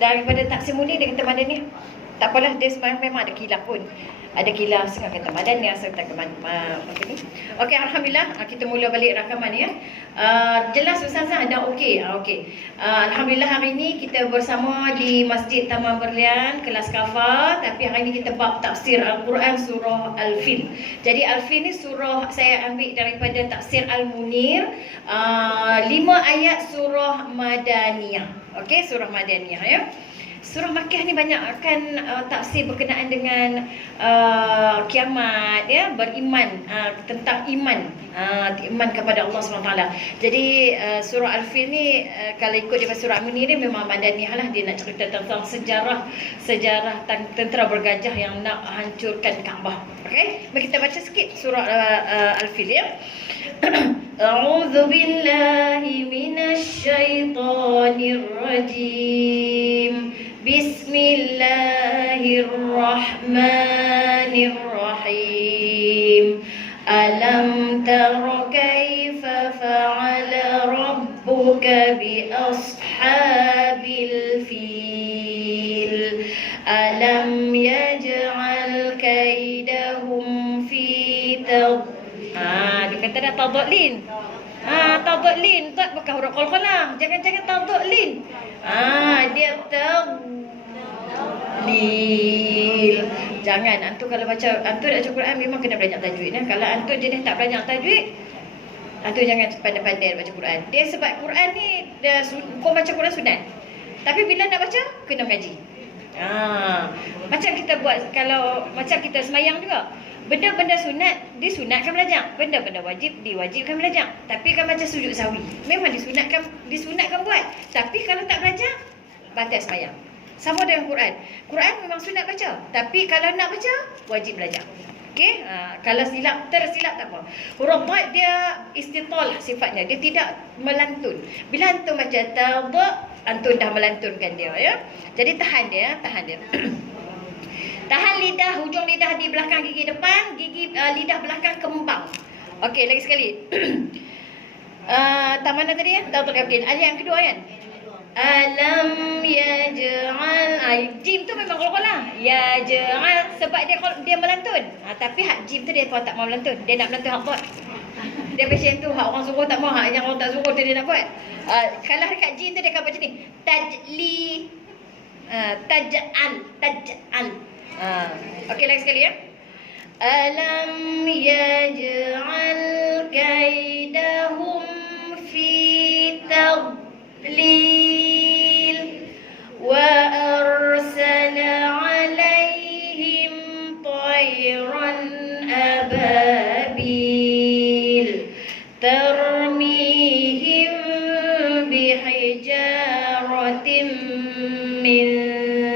daripada tafsir Munir dia kata Madaniyah. Tak apalah, dia sebenarnya memang ada khilaf pun. Ada khilaf, setengah kata Madaniyah, setengah kata ni. Okey, alhamdulillah kita mula balik rakaman ya. Jelas Ustazah dah okey. Alhamdulillah hari ini kita bersama di Masjid Taman Berlian kelas Kafa, tapi hari ini kita bab tafsir Al-Quran surah Al-Fil. Jadi Al-Fil ni surah saya ambil daripada tafsir Al-Munir, 5 ayat surah Madaniyah. Okey, surah Madaniyah ya. Surah Makkah ni banyak akan tafsir berkenaan dengan kiamat ya, beriman, tentang iman, iman kepada Allah SWT. Jadi surah Al-Fil ni kalau ikut daripada surah Al-Munir ni memang Madaniyah lah, dia nak cerita tentang sejarah tentera bergajah yang nak hancurkan Kaabah. Okey, mari kita baca sikit surah Al-Fil ya. A'udzu billahi minasy syaithanir rajim. Bismillahirrahmanirrahim. Alam tara kaifa fa'ala rabbuka bi ashabil fil. Alam yaj'al kaidahum fi dia kata dah tadlin. Tadlin tak bukan huruf qalqalah. Jangan tadlin. Dia tadlil. Jangan antum kalau baca, antum nak baca Quran memang kena belajar tajwid. Kalau antum jenis tak belajar tajwid, antum jangan pandai-pandai baca Quran. Dia sebab Quran ni kau baca Quran sunat. Tapi bila nak baca kena mengaji. Macam kita buat, kalau macam kita semayang juga. Benda-benda sunat disunatkan belajar. Benda-benda wajib diwajibkan belajar. Tapi kan macam sujud sahwi, memang disunatkan buat. Tapi kalau tak belajar, batal semayang. Sama dengan Quran. Quran memang sunat baca. Tapi kalau nak baca, wajib belajar. Okey, kalau tersilap tak apa. Huruf dad dia istitalah sifatnya. Dia tidak melantun. Bila antum baca tadha, antum dah melantunkan dia ya. Jadi tahan dia. Tahan lidah, hujung lidah di belakang gigi depan, lidah belakang kembang. Okey, lagi sekali. Tak mana tadi ya? Okey, ayat yang kedua kan? Alam yaj'al, jim tu memang qalqalah. Yaj'al sebab dia melantun. Tapi hak jim tu dia tak mau melantun. Dia nak melantun hak dot. Dia macam tu, hak orang suruh tak mau, hak yang orang tak suruh tu dia nak buat. Kalau dekat jim tu dia akan buat macam ni. Taj'al. Okey, lagi sekali ya. Alam yaj'al kaidahum fi tadlil wa arsala alaihim tayran ababil tarmihim bihijaratin min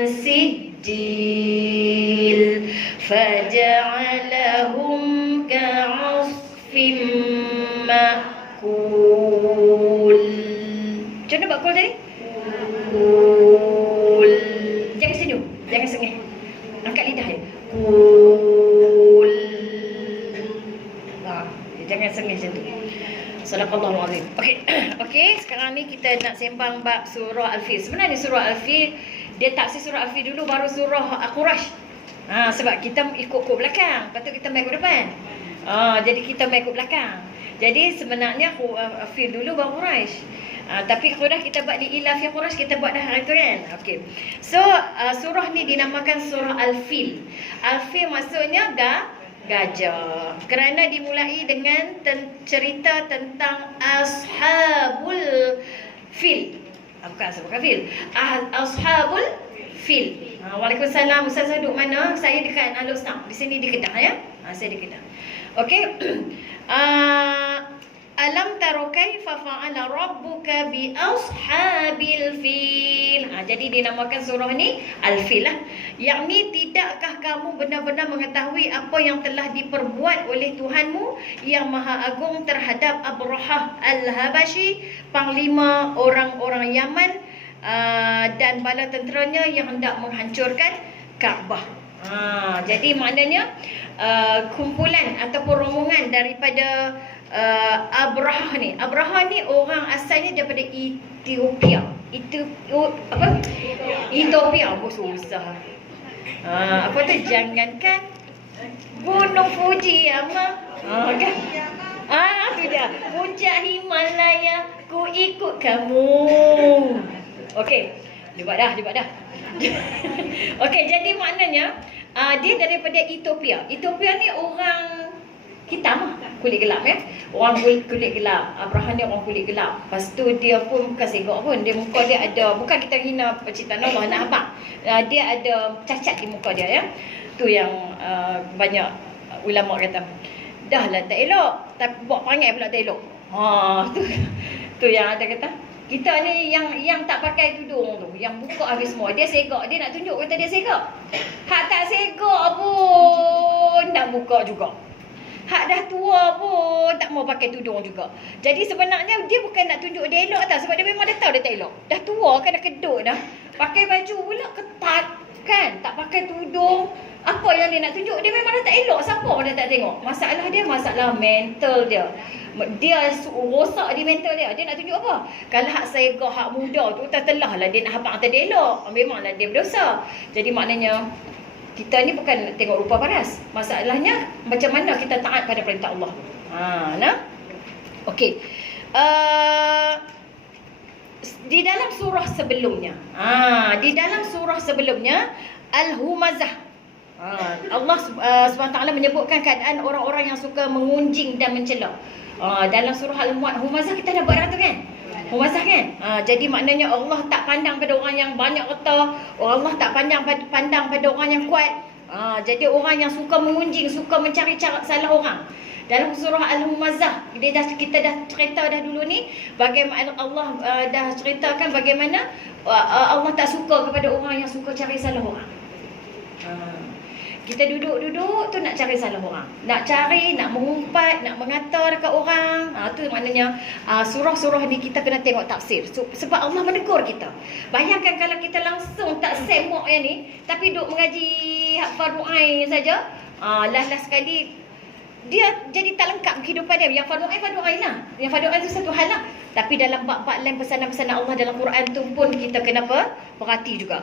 sijil faja'alahum ka'asfim ma'kul. Macam mana bakul tadi? Kul. Jangan senyum, jangan sengih. Angkat lidah je. Kul. Jangan sengih macam tu. Sadaqallahul azim. Okey, sekarang ni kita nak sembang bab surah Al-Fil. Sebenarnya surah Al-Fil, dia tafsir surah Al-Fil dulu baru surah Quraisy. Sebab kita ikut belakang, lepas tu kita main ke depan. Jadi kita main ke belakang. Jadi sebenarnya Al-Fil dulu baru Quraisy. Tapi sudah kita buat di ilaf yang Quraisy, kita buat dah hari tu kan. Okey. So surah ni dinamakan surah Al-Fil. Al-Fil maksudnya gajah. Kerana dimulai dengan cerita tentang Ashabul Fil. Bukan Fil. Ashabul Fil. Waalaikumsalam. Ustaz duduk mana? Saya dekat Al-Ustaz. Di sini di Kedah ya. Saya di Kedah. Okey. Alam tara kaifa fa'ala rabbuka bi ashabil fil. Jadi dinamakan surah ni Al-Fil lah. Yakni tidakkah kamu benar-benar mengetahui apa yang telah diperbuat oleh Tuhanmu yang Maha Agung terhadap Abrahah Al-Habashi, panglima orang-orang Yaman, dan bala tenteranya yang hendak menghancurkan Kaabah. Jadi maknanya kumpulan ataupun rombongan daripada Abrahah ni. Abrahah ni orang asalnya daripada Ethiopia. itu apa? Ethiopia pun susah. Apa tu, jangankan Gunung Fuji ama. Kan? Tu dia. Puncak Himalaya ku ikut kamu. Okey. Jumpa dah. Okey, jadi maknanya dia daripada Ethiopia. Ethiopia ni orang hitam, kulit gelap ya. Orang kulit gelap. Abraham ni orang kulit gelap. Lepas tu dia pun bukan segak pun. Dia muka dia ada, bukan kita hina penciptaan Allah nak abang. Dia ada cacat di muka dia ya. Tu yang banyak ulama kata, dah lah tak elok, tapi buat perangai pula tak elok. Tu yang ada kata, kita ni yang tak pakai tudung tu, yang buka habis semua, dia segak, dia nak tunjuk kata dia segak. Hak tak segak pun nak buka juga. Hak dah tua pun tak mau pakai tudung juga. Jadi sebenarnya dia bukan nak tunjuk dia elok tau, sebab dia memang dah tahu dia tak elok. Dah tua kan, dah kedut dah. Pakai baju pula ketat kan, tak pakai tudung. Apa yang dia nak tunjuk? Dia memang dah tak elok. Siapa pun dah tak tengok. Masalah dia, masalah mental dia. Dia rosak di mental dia. Dia nak tunjuk apa? Kalau hak segak, hak muda tu, telah lah dia nak habang kata dia elok. Memanglah dia berdosa. Jadi maknanya, kita ni bukan nak tengok rupa paras. Masalahnya, macam mana kita taat pada perintah Allah. Okey. Di dalam surah sebelumnya, Al-Humazah, Allah SWT menyebutkan keadaan orang-orang yang suka mengunjing dan mencela. Dalam surah Al-Humazah kita dah buat tu kan? Humazah kan? Jadi maknanya Allah tak pandang pada orang yang banyak harta. Allah tak pandang pada orang yang kuat. Jadi orang yang suka mengunjing, suka mencari cara salah orang. Dalam surah Al-Humazah, kita dah cerita dah dulu ni, bagaimana Allah dah ceritakan bagaimana Allah tak suka kepada orang yang suka cari salah orang. Kita duduk-duduk tu nak cari salah orang, nak cari, nak mengumpat, nak mengata dekat orang. Tu maknanya surah-surah ni kita kena tengok tafsir. Sebab Allah menegur kita. Bayangkan kalau kita langsung tak semak yang ni, tapi duduk mengaji fardu ain saja, last sekali dia jadi tak lengkap kehidupan dia. Yang fardu ain lah. Yang fardu ain tu satu hal lah. Tapi dalam bab-bab lain pesanan-pesanan Allah dalam Quran tu pun kita kena perhati juga.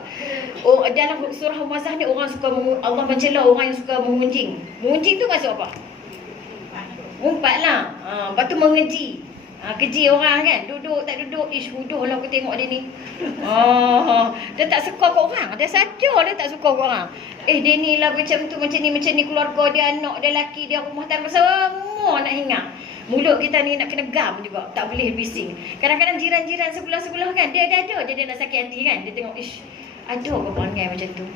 Dalam surah Humazah ni orang suka Allah mencela orang yang suka mengunjing. Mengunjing tu maksud apa? Umpat lah. Lepas tu mengeji. Keji orang kan. Duduk tak duduk. Huduh lah aku tengok dia ni. Dia tak suka kat orang. Dia saja dia tak suka kat orang. Dia ni lah macam tu, macam ni keluarga dia, anak dia, laki dia, rumah tangga semua nak hingar. Mulut kita ni nak kena gam juga, tak boleh bising. Kadang-kadang jiran-jiran sebelah-sebelah kan, dia ada je dia nak sakit hati kan. Dia tengok, ada ke perangai macam tu?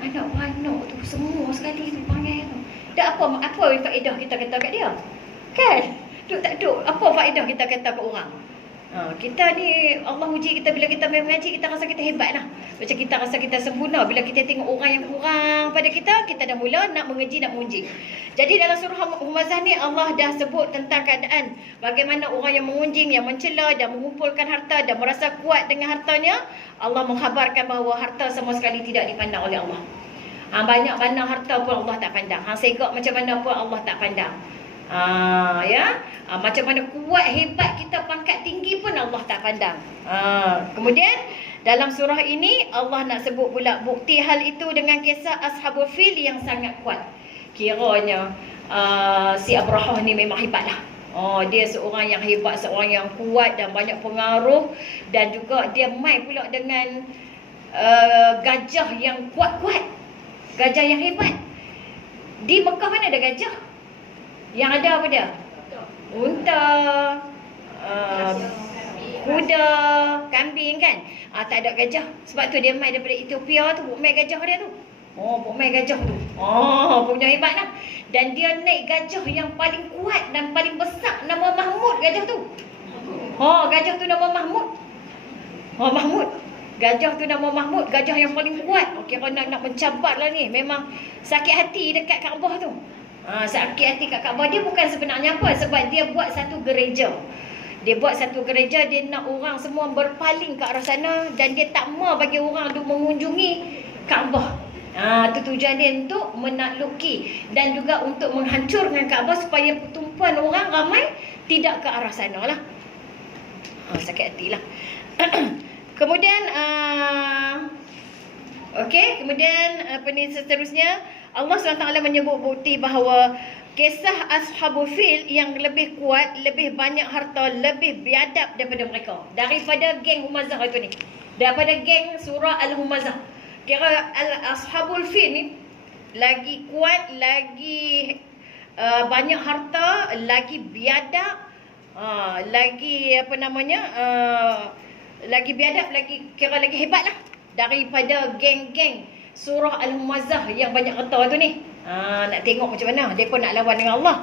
Anak-anak tu semua sekali tu perangai tu. Dah apa faedah kita kata kat dia? Kan? Duk tak duk, apa faedah kita kata kat orang? Kita ni Allah uji kita bila kita mengaji, kita rasa kita hebat lah. Macam kita rasa kita sempurna. Bila kita tengok orang yang kurang pada kita dah mula nak mengeji, nak menguji. Jadi dalam surah Humazah ni Allah dah sebut tentang keadaan bagaimana orang yang mengunjing, yang mencela dan mengumpulkan harta dan merasa kuat dengan hartanya. Allah mengkhabarkan bahawa harta sama sekali tidak dipandang oleh Allah. Banyak mana harta pun Allah tak pandang. Segak macam mana pun Allah tak pandang. Macam mana kuat hebat kita, pangkat tinggi pun Allah tak pandang. Kemudian dalam surah ini Allah nak sebut pula bukti hal itu dengan kisah Ashabul Fil yang sangat kuat. Kiranya si Abraham ni memang hebat lah. Dia seorang yang hebat, seorang yang kuat dan banyak pengaruh. Dan juga dia main pula dengan gajah yang kuat-kuat, gajah yang hebat. Di Mekah mana ada gajah? Yang ada apa dia? Unta, kuda, kambing kan? Tak ada gajah. Sebab tu dia main daripada Ethiopia tu, main gajah dia tu. Main gajah tu. Punya hebat lah. Dan dia naik gajah yang paling kuat dan paling besar. Nama Mahmud gajah tu. Gajah tu nama Mahmud. Mahmud. Gajah tu nama Mahmud. Gajah yang paling kuat. Kira nak mencabar lah ni. Memang sakit hati dekat Kaabah tu. Sakit hati kat Kaabah. Dia bukan sebenarnya apa, sebab dia buat satu gereja. Dia nak orang semua berpaling ke arah sana. Dan dia tak mau bagi orang tu mengunjungi Kaabah. Itu tujuan dia untuk menakluki dan juga untuk menghancurkan Kaabah supaya pertumpuan orang ramai tidak ke arah sana lah. Sakit hati lah. Kemudian kemudian apa ni seterusnya, Allah SWT menyebut bukti bahawa kisah Ashabul Fil yang lebih kuat, lebih banyak harta, lebih biadab daripada mereka, daripada geng Humazah itu ni, daripada geng surah Al-Humazah. Kira Ashabul Fil ni lagi kuat, lagi banyak harta, lagi biadab, lagi apa namanya, lagi biadab, lagi kira lagi hebat lah daripada geng-geng surah Al-Humazah yang banyak harta tu ni. Nak tengok macam mana mereka nak lawan dengan Allah.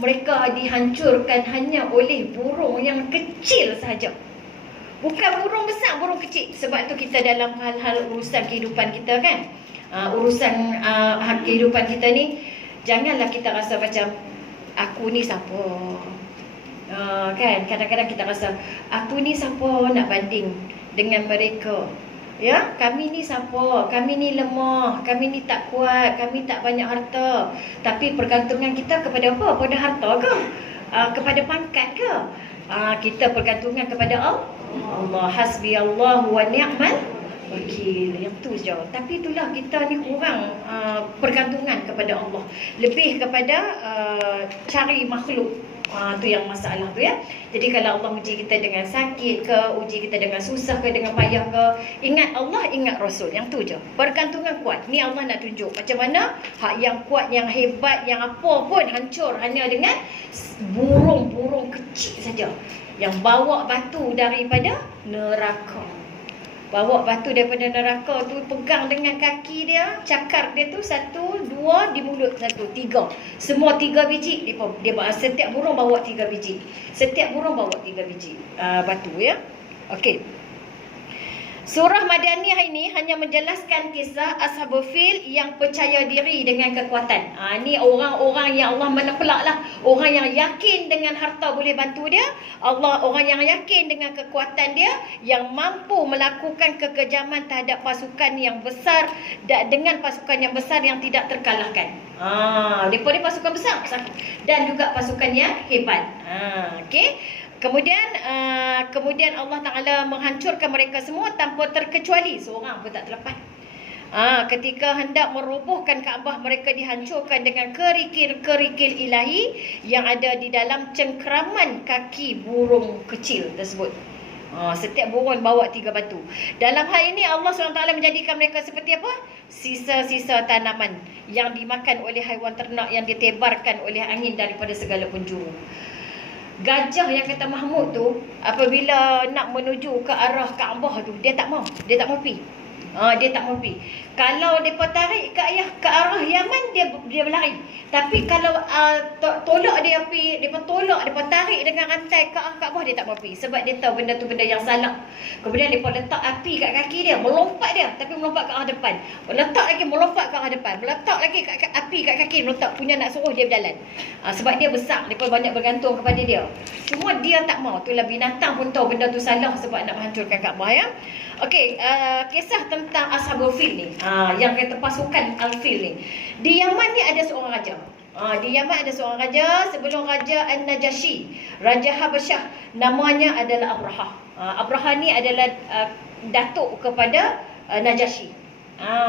Mereka dihancurkan hanya oleh burung yang kecil sahaja, bukan burung besar, burung kecil. Sebab tu kita dalam hal-hal urusan kehidupan kita kan, urusan kehidupan kita ni, janganlah kita rasa macam aku ni siapa. Kan kadang-kadang kita rasa aku ni siapa nak banding dengan mereka. Ya, kami ni siapa? Kami ni lemah, kami ni tak kuat, kami tak banyak harta. Tapi pergantungan kita kepada apa? Pada harta ke? Kepada pangkat ke? Kita pergantungan kepada Allah. Hasbi Allah wa ni'mal wakil. Yang tu je. Tapi itulah kita ni kurang pergantungan kepada Allah, lebih kepada cari makhluk. Tu yang masalah tu ya. Jadi kalau Allah uji kita dengan sakit ke, uji kita dengan susah ke, dengan payah ke, ingat Allah, ingat Rasul. Yang tu je. Pergantungan kuat. Ni Allah nak tunjuk macam mana hak yang kuat, yang hebat, yang apa pun hancur hanya dengan burung-burung kecil saja yang bawa batu daripada neraka. Bawa batu daripada neraka tu, pegang dengan kaki dia, cakar dia tu, 1, 2 di mulut, 1, 3. Semua 3 biji. Dia setiap burung bawa 3 biji. Setiap burung bawa 3 biji batu ya. Okey. Surah Madaniyah ini hanya menjelaskan kisah Ashabul Fil yang percaya diri dengan kekuatan. Ni orang-orang yang Allah menepelak lah. Orang yang yakin dengan harta boleh bantu dia. Orang yang yakin dengan kekuatan dia, yang mampu melakukan kekejaman terhadap pasukan yang besar, dengan pasukan yang besar yang tidak terkalahkan. Mereka ni pasukan besar dan juga pasukan yang hebat. Okey. Kemudian Allah Ta'ala menghancurkan mereka semua tanpa terkecuali, seorang pun tak terlepas. Ketika hendak merobohkan Kaabah, mereka dihancurkan dengan kerikil-kerikil ilahi yang ada di dalam cengkeraman kaki burung kecil tersebut. Setiap burung bawa 3 batu. Dalam hal ini Allah SWT menjadikan mereka seperti apa? Sisa-sisa tanaman yang dimakan oleh haiwan ternak yang ditebarkan oleh angin daripada segala penjuru. Gajah yang kata Mahmud tu, apabila nak menuju ke arah Kaabah tu, dia tak mau pergi. Dia tak mau pergi. Kalau mereka tarik ke arah Yaman, dia berlari. Tapi kalau tolak dia pergi, mereka tolak, mereka tarik dengan rantai ke arah Kaabah, dia tak mau pergi. Sebab dia tahu benda tu benda yang salah. Kemudian mereka letak api kat kaki dia, melompat dia, tapi melompat ke arah depan. Letak lagi, melompat ke arah depan. Meletak lagi api kat kaki, meletak, punya nak suruh dia berjalan. Sebab dia besar, mereka banyak bergantung kepada dia. Cuma dia tak mau. Itulah binatang pun tahu benda tu salah sebab nak menghancurkan Kaabah ya. Okey, kisah tentang Ashabul Fil ni, yang kata pasukan Al-Fil ni. Di Yaman ni ada seorang raja. Di Yaman ada seorang raja sebelum Raja An-Najashi, Raja Habasyah. Namanya adalah Abraha. Abraha ni adalah datuk kepada Najashi.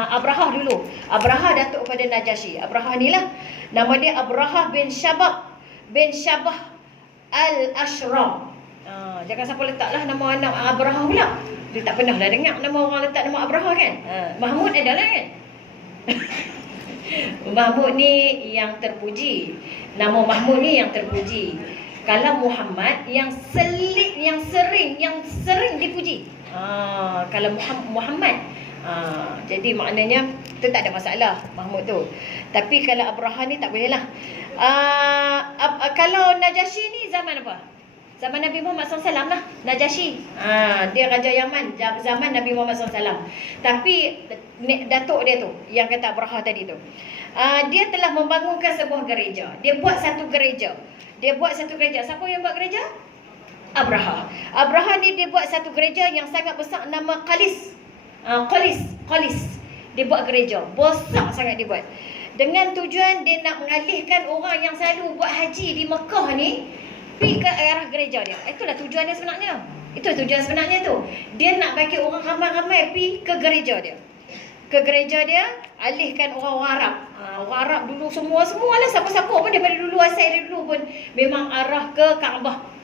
Abraha dulu. Abraha datuk kepada Najashi. Abraha ni lah. Nama dia Abraha bin Syabah Al-Ashram. Jangan siapa letaklah nama anak Abraha pula. Dia tak pernah lah dengar nama orang letak nama Abraha kan. Mahmud adalah kan. Mahmud ni yang terpuji. Nama Mahmud ni yang terpuji. Kalau Muhammad yang sering dipuji. Kalau Muhammad, jadi maknanya tu tak ada masalah Mahmud tu. Tapi kalau Abraha ni tak boleh lah. Kalau Najashi ni zaman apa? Zaman Nabi Muhammad SAW lah, Najashi. Dia Raja Yaman zaman Nabi Muhammad SAW. Tapi datuk dia tu, yang kata Abraha tadi tu, dia telah membangunkan sebuah gereja. Dia buat satu gereja. Siapa yang buat gereja? Abraha. Abraha ni dia buat satu gereja yang sangat besar, nama Qalis. Dia buat gereja, besar sangat dia buat. Dengan tujuan dia nak mengalihkan orang yang selalu buat haji di Mekah ni pergi ke arah gereja dia. Itulah tujuan dia sebenarnya. Itu tujuan sebenarnya tu. Dia nak bagi orang ramai-ramai pergi ke gereja dia. Ke gereja dia, alihkan orang-orang Arab. Orang Arab dulu semualah siapa-siapa pun daripada dulu, asal dari dulu pun memang arah ke Kaabah.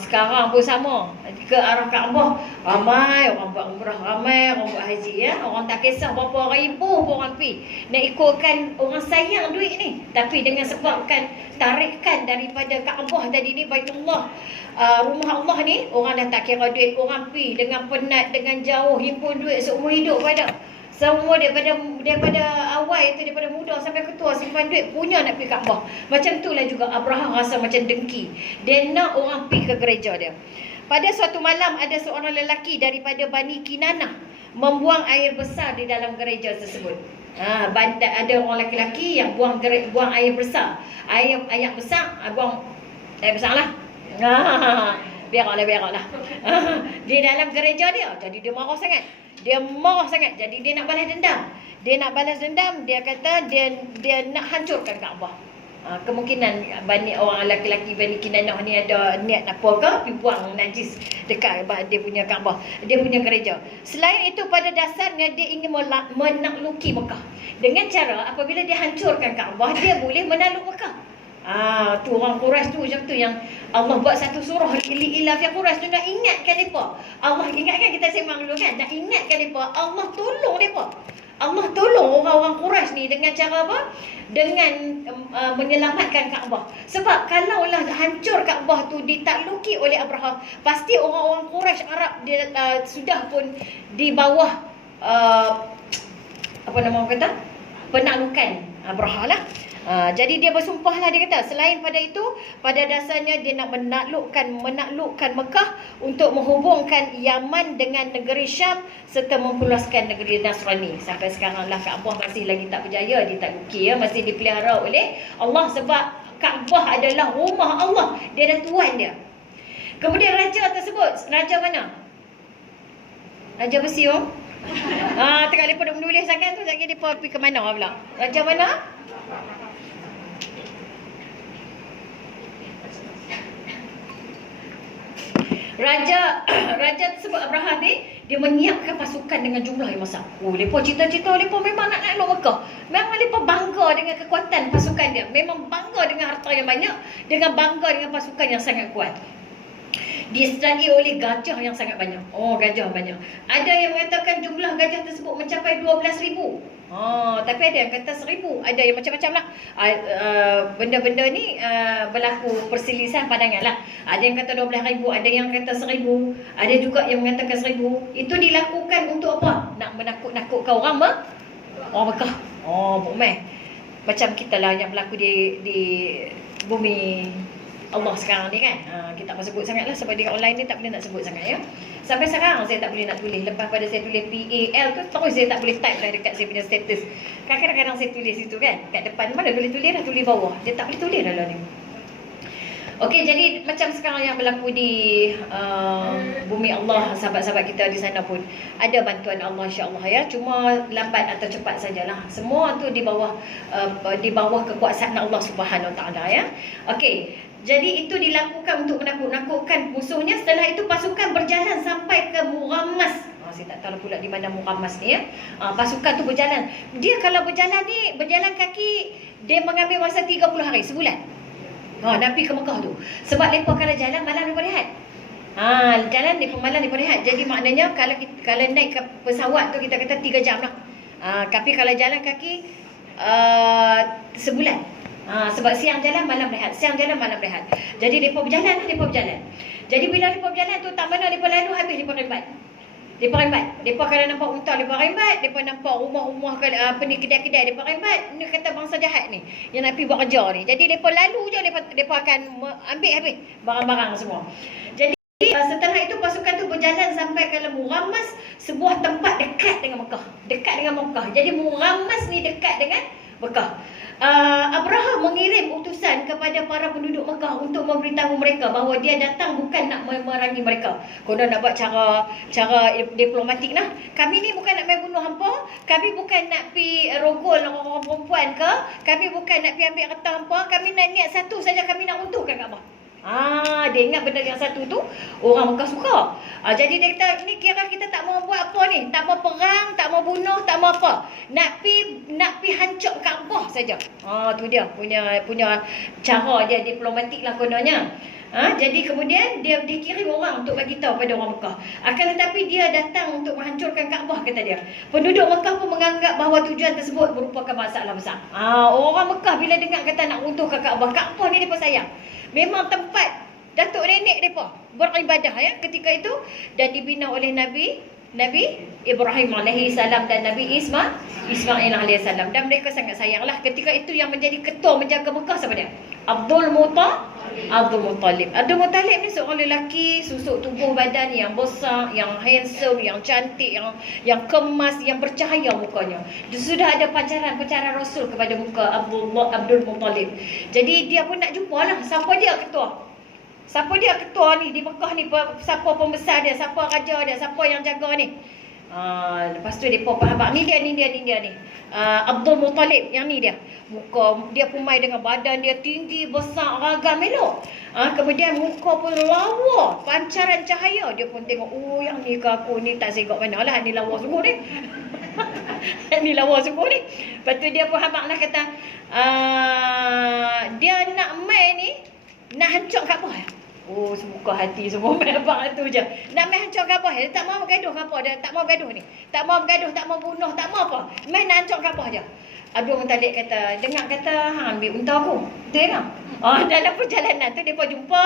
Sekarang pun sama, ke arah Kaabah. Ramai orang buat umrah, ramai orang buat haji ya. Orang tak kisah berapa ribu pun orang pergi. Nak ikutkan orang sayang duit ni. Tapi dengan sebabkan tarikan daripada Kaabah tadi ni, Baitullah, rumah Allah ni, orang dah tak kira duit. Orang pergi dengan penat, dengan jauh, himpun duit seumur hidup pada. Semua daripada awal itu, daripada muda sampai ketua, simpan duit, punya nak pergi Kaabah. Macam itulah juga Abraham rasa macam dengki. Dia nak orang pergi ke gereja dia. Pada suatu malam ada seorang lelaki daripada Bani Kinanah membuang air besar di dalam gereja tersebut. Ada orang lelaki yang buang air besar. Air besar, buang air besar lah. Biarlah. Di dalam gereja dia. Jadi dia marah sangat. Jadi dia nak balas dendam. Dia kata dia nak hancurkan Kaabah. Kemungkinan orang lelaki-lelaki Bani Kinanah ni ada niat apa ke, pergi buang najis dekat dia punya Kaabah, dia punya gereja. Selain itu, pada dasarnya dia ingin menakluki Mekah. Dengan cara apabila dia hancurkan Kaabah, dia boleh menakluk Mekah. Tu orang Quraisy tu macam tu, yang Allah buat satu surah Li-ilaf yang Quraisy tu nak ingatkan depa. Allah ingatkan, kita sembang dulu kan, nak ingatkan depa, Allah tolong depa. Allah tolong orang-orang Quraisy ni dengan cara apa? Dengan menyelamatkan Kaabah. Sebab kalaulah hancur Kaabah tu ditakluki oleh Abraham, pasti orang-orang Quraisy Arab dia sudah pun di bawah penaklukan Abraham lah. Jadi dia bersumpahlah, dia kata selain pada itu, pada dasarnya dia nak menaklukkan Mekah untuk menghubungkan Yaman dengan negeri Syam serta mempuluskan negeri Nasrani. Sampai sekarang lah Kaabah masih lagi tak berjaya ditakluki ya, masih dipelihara oleh Allah sebab Kaabah adalah rumah Allah, dia ada tuan dia. Kemudian raja tersebut, raja mana? Raja besi oh. Tengah depa duk menulis sangat tu, lagi depa pergi ke mana pula? Raja mana? Raja tersebut Abraham ni, dia menyiapkan pasukan dengan jumlah yang besar. Depa cita-cita depa memang nak nakluk Mekah. Memang depa bangga dengan kekuatan pasukan dia. Memang bangga dengan harta yang banyak, dengan bangga dengan pasukan yang sangat kuat. Disertai oleh gajah yang sangat banyak. Gajah banyak. Ada yang mengatakan jumlah gajah tersebut mencapai 12,000. Tapi ada yang kata 1,000. Ada yang macam-macam lah. Benda-benda ni berlaku perselisihan pandangan lah. Ada yang kata 12,000, ada yang kata 1,000, ada juga yang mengatakan 1,000. Itu dilakukan untuk apa? Nak menakut-nakutkan orang Mekah. Mukmin. Macam kita lah yang berlaku di bumi Allah sekarang ni kan. Kita tak sebut sangat lah sebab dia online ni tak boleh nak sebut sangat ya. Sampai sekarang saya tak boleh nak tulis. Lepas pada saya tulis PAL tu, terus saya tak boleh type lah dekat saya punya status. Kadang-kadang saya tulis itu kan, kat depan mana boleh tulis lah, tulis bawah. Dia tak boleh tulis lah ni. Okey, jadi macam sekarang yang berlaku di bumi Allah, sahabat-sahabat kita di sana pun ada bantuan Allah insya-Allah ya. Cuma lambat atau cepat sajalah. Semua tu di bawah kekuasaan Allah Subhanahu Wa Taala ya. Okey. Jadi itu dilakukan untuk menakut-nakutkan musuhnya. Setelah itu pasukan berjalan sampai ke Murammas. Saya tak tahu pula di mana Murammas ni ya. Pasukan tu berjalan. Dia kalau berjalan kaki, dia mengambil masa 30 hari, sebulan. Nak pergi ke Mekah tu. Sebab mereka kalau jalan malam mereka rehat. Jalan mereka malam mereka rehat. Jadi maknanya kalau naik ke pesawat tu kita kata 3 jam lah. Tapi kalau jalan kaki sebulan. Sebab siang jalan malam rehat, siang jalan malam rehat. Jadi mereka berjalan. Jadi bila mereka berjalan tu, tak mana mereka lalu habis mereka rembat. Mereka kalau nampak unta mereka rembat, mereka nampak rumah-rumah kedai-kedai mereka rembat. Ini kata bangsa jahat ni yang nak pergi buat kerja ni. Jadi mereka lalu je, mereka akan ambil habis barang-barang semua. Jadi setelah itu pasukan tu berjalan sampai ke Murammas, sebuah tempat dekat dengan Mekah. Jadi Murammas ni dekat dengan Mekah. Abraham mengirim utusan kepada para penduduk Mekah untuk memberitahu mereka bahawa dia datang bukan nak memerangi mereka. Konon nak buat cara diplomatik lah. Kami ni bukan nak main bunuh hampa, kami bukan nak pi rogol orang-orang perempuan ke, kami bukan nak pi ambil harta hampa, kami nak niat satu saja, kami nak runtuhkan Kaabah. Dia ingat benda yang satu tu orang Mekah suka. Jadi dia kata, ni kira kita tak mau buat apa ni, tak mau perang, tak mau bunuh, tak mau apa. Nak pi hancur Kaabah saja. Tu dia punya cara dia diplomatik lah kononnya. Jadi kemudian dia kirim orang untuk bagi tahu pada orang Mekah. Akan tetapi dia datang untuk menghancurkan Kaabah, kata dia. Penduduk Mekah pun menganggap bahawa tujuan tersebut merupakan masalah besar. Orang Mekah bila dengar kata nak runtuhkan Kaabah ni mereka sayang. Memang tempat datuk nenek mereka beribadah ketika itu, dan dibina oleh Nabi Ibrahim alaihi salam dan Nabi Ismail alaihi salam, dan mereka sangat sayanglah. Ketika itu yang menjadi ketua menjaga Mekah siapa dia? Abdul Muttalib. Abdul Muttalib ni seorang lelaki susuk tubuh badan yang besar, yang handsome, yang cantik, yang kemas, yang bercahaya mukanya. Dia sudah ada pancaran Rasul kepada muka Abdul Muttalib. Jadi dia pun nak jumpa lah siapa dia ketua ni di Mekah ni, siapa pembesar dia, siapa raja dia, siapa yang jaga ni. Lepas tu dia faham, ni dia ni. Abdul Muttalib yang ni dia. Muka dia pumai dengan badan dia tinggi, besar, ragam elok. Kemudian muka pun lawa, pancaran cahaya. Dia pun tengok, yang ni ke aku ni tak segak mana lah, ni lawa sungguh ni. Ni lawa sungguh ni. Lepas tu dia pun habaklah kata, dia nak main ni, nak hancur Kaabah. Semuka hati semua memang tu je. Nak main hancur Kaabah. Dia tak mau gaduh apa. Dia tak mau gaduh ni. Tak mau gaduh, tak mau bunuh, tak mau apa. Main nak hancur Kaabah je. Abdul Muttalib kata, dengar kata, ambil unta aku. Betul tak? Dalam perjalanan tu, mereka jumpa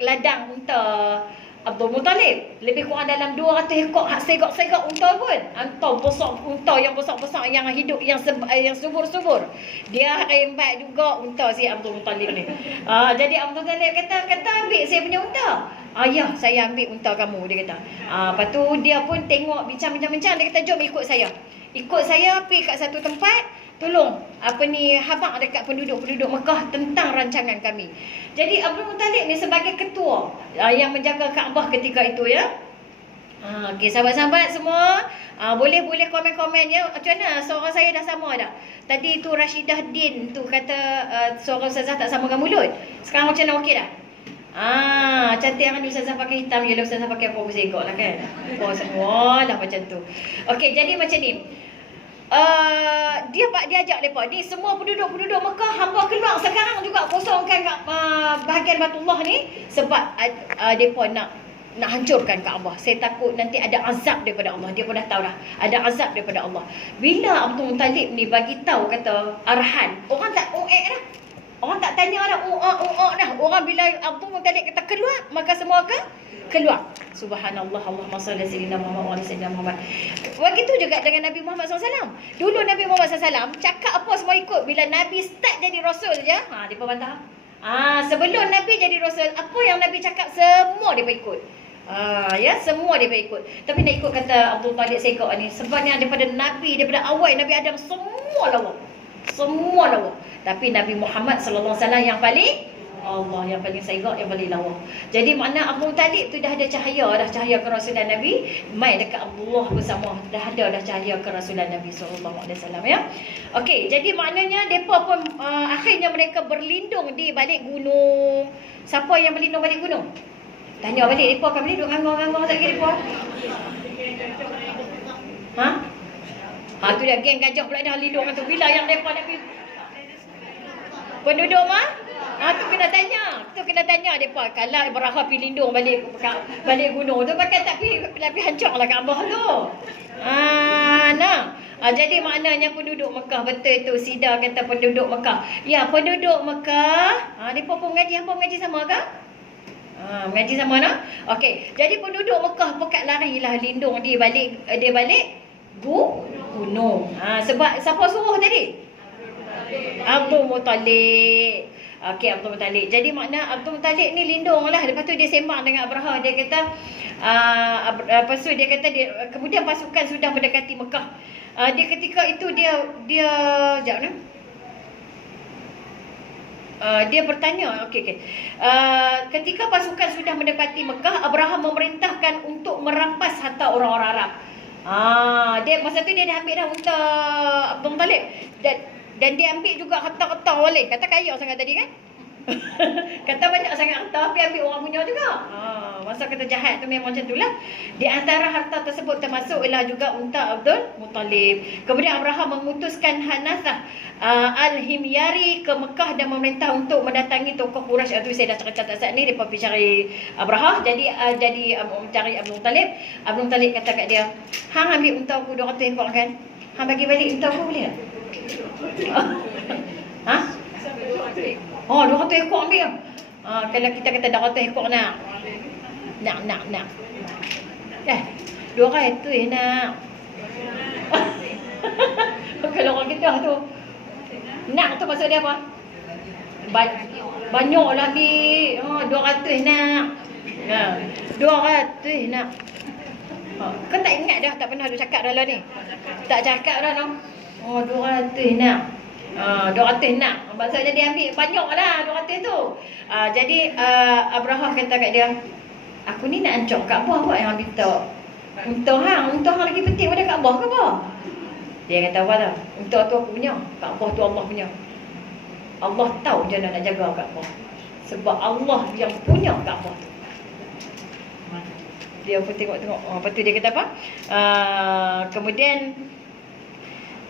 ladang unta Abdul Muttalib. Lebih kurang dalam 200 ekor segak-segak unta pun. Unta yang besar-besar, yang hidup, yang subur-subur. Dia rembat juga unta si Abdul Muttalib ni. Jadi Abdul Muttalib kata ambil saya punya unta. Ya, saya ambil unta kamu, dia kata. Lepas tu dia pun tengok, bincang-bincang, dia kata, jom ikut saya. Ikut saya pergi kat satu tempat, tolong habaq dekat penduduk Mekah tentang rancangan kami. Jadi Abdul Muttalib ni sebagai ketua yang menjaga Kaabah ketika itu ya. Okey, sahabat-sahabat semua, boleh komen-komen ya. Macam mana suara saya dah sama dah? Tadi tu Rashidah Din tu kata suara ustazah tak samakan mulut. Sekarang macam mana, okey dah? Cantik kan ustazah pakai hitam je lah, ustazah pakai apa bersegok lah kan. Semua lah macam tu. Okey, jadi macam ni. Dia ajak mereka ni, semua penduduk Mekah, hamba keluar sekarang juga kosongkan bahagian Baitullah ni, sebab mereka nak hancurkan Kaabah. Saya takut nanti ada azab daripada Allah. Dia pun dah tahu dah ada azab daripada Allah. Bila Abdul Muttalib ni bagi tahu kata arahan, orang tak dah. Orang tak tanya dah, dah. Orang bila Abdul Muttalib kata keluar, maka semua keluar. Subhanallah, Allahumma salli sayyidina Muhammad wa ala sayyidina Muhammad. Begitu juga dengan Nabi Muhammad SAW. Dulu Nabi Muhammad SAW cakap apa semua ikut. Bila Nabi start jadi Rasul je, dia pun bantah. Sebelum Nabi jadi Rasul, apa yang Nabi cakap semua dia pun ikut. Semua dia pun ikut. Tapi nak ikut kata Abdul Muttalib segak ni, sebabnya daripada awal Nabi Adam semua lawa. Tapi Nabi Muhammad sallallahu alaihi wasallam yang paling segak, yang paling lawa. Jadi makna Abdul Muttalib tu dah ada cahaya kerasulan Nabi. Mai dekat Abdullah bersama dah ada cahaya kerasulan Nabi sallallahu alaihi wasallam ya. Okey, jadi maknanya depa pun akhirnya mereka berlindung di balik gunung. Siapa yang berlindung balik gunung? Tanya balik, depa akan berlindung nganggur-nganggur tak kira depa. Tu dia geng gajah pula dah lindung tu. Bila yang depa nak pergi penduduk tu kena tanya depa. Kalau Ibrahim pergi lindung balik gunung tu, pakai tak pergi hancurlah Kaabah tu. Jadi maknanya penduduk Mekah, betul tu Sida kata penduduk Mekah. Ya, penduduk Mekah, depa pun mengaji sama ke? Mengaji sama nak? Okey, jadi penduduk Mekah pekat larilah lindung di balik gunung. Sebab siapa suruh tadi? Abdul Muttalib. Okey, Abdul Muttalib. Jadi makna Abdul Muttalib ni lindung lah. Lepas tu dia sembang dengan Abraha. Dia kata lepas tu dia kata kemudian pasukan sudah mendekati Mekah. Dia ketika itu dia jap ni. Dia bertanya, okey. Ketika pasukan sudah mendekati Mekah, Abraham memerintahkan untuk merampas harta orang-orang Arab. Dia masa tu dia dah ambil dah unta Abdul Muttalib dan dia ambil juga harta-harta oleh. Kata kaya sangat tadi kan? Kata banyak sangat harta, tapi ambil orang punya juga. Masa kata jahat tu memang macam itulah. Di antara harta tersebut termasuklah juga unta Abdul Muttalib. Kemudian Abraham mengutuskan Hanathah Al-Himyari ke Mekah dan memerintah untuk mendatangi tokoh Quraisy. Itu saya dah catat saat ni, mereka pergi cari Abraham. Jadi cari Abdul Muttalib. Abdul Muttalib kata kat dia, hang ambil unta aku 200 ekor kan? Hang bagi balik unta aku boleh tak? Ha? 200 ekor ambil. Kalau kita kata 200 ekor nak. 200 nak. Kalau orang kita tu nak tu maksud dia apa? Banyak lagi. 200 nak. 200 nak. Kau tak ingat dah, tak pernah ada cakap dalam ni. Tak cakap dah no. 200 nak. 200 nak. Maksudnya dia ambil banyak lah 200 tu. Jadi Abraham kata kat dia, aku ni nak ancok Kaabah buat yang ambil tak. Untuk hang lagi penting pada Kaabah ke apa? Dia kata apa tau? Untuk tu aku punya, Kaabah tu Allah punya. Allah tahu je nak jaga Kaabah. Sebab Allah yang punya Kaabah tu. Dia pun tengok-tengok. Lepas tu dia kata apa? Kemudian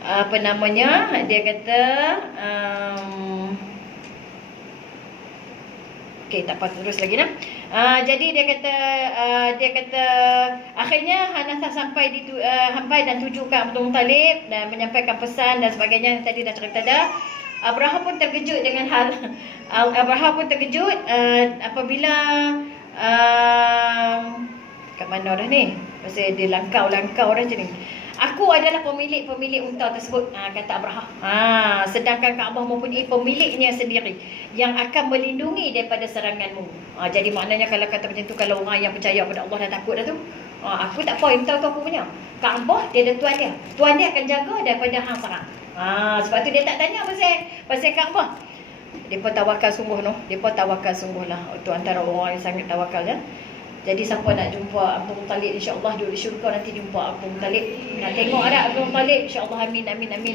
apa namanya? Dia kata okey, tak apa, terus lagi nah. Jadi dia kata akhirnya Hanathah sampai dan tuju ke Abdul Muttalib dan menyampaikan pesan dan sebagainya yang tadi dah cerita dah. Abraham pun terkejut apabila kat mana dah ni? Pasal dia langkau dah macam ni. Aku adalah pemilik unta tersebut, kata Abraham. Sedangkan Kaabah mempunyai pemiliknya sendiri yang akan melindungi daripada seranganmu. Jadi maknanya kalau kata macam tu, kalau orang yang percaya pada Allah dah takut dah tu, aku tak apa, unta tu aku punya. Kaabah dia ada tuan dia. Tuan dia akan jaga daripada hang serang. Sebab tu dia tak tanya pasal Kaabah. Depa tawakal sungguh noh. Depa tawakal sungguhlah. Itu antara orang yang sangat tawakal ya. Jadi siapa nak jumpa Abdul Muttalib, insya-Allah duduk di syurga nanti jumpa Abdul Muttalib. Nak tengok ada Abdul Muttalib, insya-Allah amin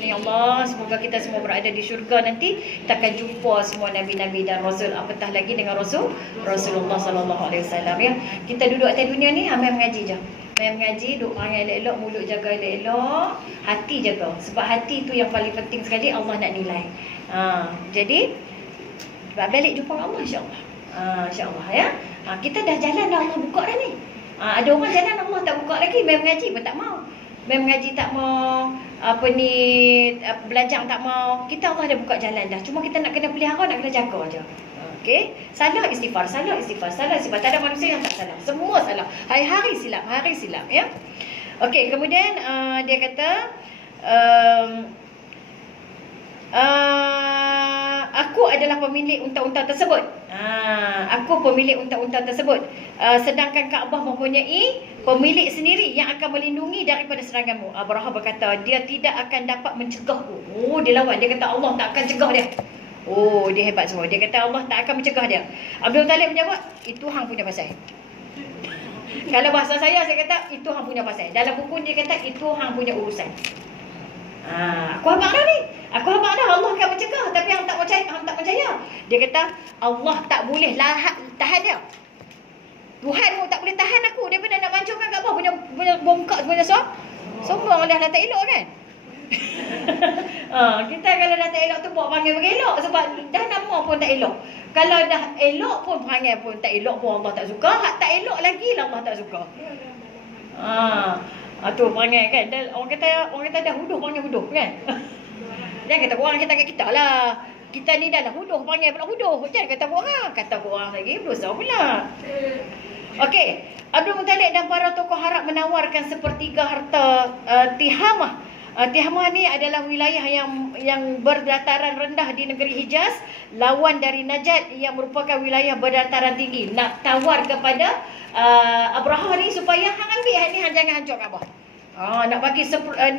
ya Allah. Semoga kita semua berada di syurga nanti. Kita akan jumpa semua nabi-nabi dan rasul, apatah lagi dengan Rasulullah sallallahu alaihi wasallam ya. Kita duduk atas dunia ni ambil mengaji je. Mengaji, duk perangai elok-elok, mulut jaga elok-elok, hati jaga. Sebab hati tu yang paling penting sekali, Allah nak nilai. Jadi balik jumpa Allah insya-Allah. InsyaAllah ya. Kita dah jalan dah, Allah buka dah ni. Ada orang jalan Allah tak buka lagi. Main mengaji pun tak mau. Main mengaji tak mau. Belajar tak mau. Kita Allah dah buka jalan dah. Cuma kita nak kena pelihara, nak kena jaga je. Okey. Salah istighfar. Tak ada manusia yang tak salah. Semua salah. Hari-hari silap ya. Okey, kemudian dia kata aku adalah pemilik unta-unta tersebut. Sedangkan Kaabah mempunyai pemilik sendiri yang akan melindungi daripada seranganmu. Abraham berkata, dia tidak akan dapat mencegahku. Dia lawan. Dia kata Allah tak akan cegah dia. Dia hebat semua. Dia kata Allah tak akan mencegah dia. Abdul Muttalib menjawab, itu hang punya pasal. Kalau bahasa saya kata, itu hang punya pasal. Dalam buku dia kata, itu hang punya urusan. Aku habaq dah ni. Allah akan mencegah, tapi hang tak percaya. Dia kata Allah tak boleh tahan dia. Tuhan pun tak boleh tahan aku daripada nak pancungkan Kaabah punya bongkak punya sombong dah tak elok kan. Kita kalau dah tak elok tu buat panggil elok sebab dah nama pun tak elok. Kalau dah elok pun perangai pun tak elok pun Allah tak suka. Hak tak elok lagi lah Allah tak suka. Tu perangai kan. Orang kata dah huduh panggil huduh kan. Jangan kata orang kita kat kita lah. Kita ni dah huduh panggil pula huduh. Jangan kata orang. Kata orang lagi dosa pula. Okey, Abdul Muttalib dan para tokoh Arab menawarkan sepertiga harta Tihamah. Tihamah ni adalah wilayah yang berdataran rendah di negeri Hijaz, lawan dari Najd yang merupakan wilayah berdataran tinggi. Nak tawar kepada Abraham ni supaya hang ambil ni, hang jangan hancur Kaabah. Nak